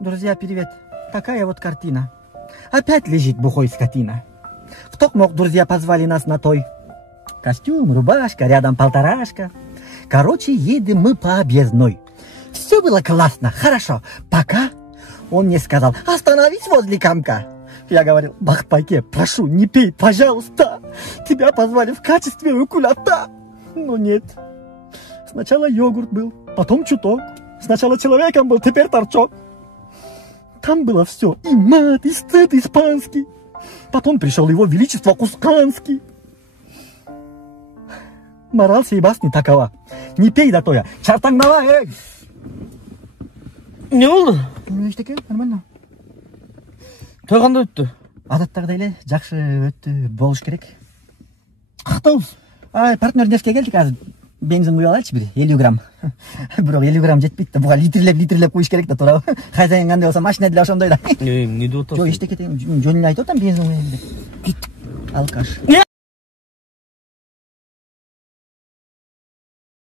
Друзья, привет. Такая вот картина. Опять лежит бухой скотина. В Токмок друзья позвали нас на той. Костюм, рубашка, рядом полторашка. Короче, едем мы по объездной. Все было классно, хорошо, пока он мне сказал: остановись возле комка. Я говорил: Бахтпайке, прошу, не пей, пожалуйста. Тебя позвали в качестве укулята. Но нет. Сначала йогурт был, потом чуток. Сначала человеком был, теперь торчок. Там было все, и мат, и стыд испанский. Потом пришел его величество Кусканский. Мораль сей басни такова: не пей до тоя, чартаңдама, эй! Не болды? Ештеке, нормально. Той қандай өтті? Адаттағыдай эле жакшы өттү, болуш керек. Қақтаусыз? Партнердерге келдик азыр. Бензин құйып алайынчы бир 50 грамм. Бирок 50 грамм жетпейт да, буга литрлеп куюш керек да, туурабы? Хозяин кандай болсо машина деле ошондой да. Не деп атасың? Жок, эчтеке жөнүн айтып атам, бензин құяйын деп. Кеттик. Алкаш.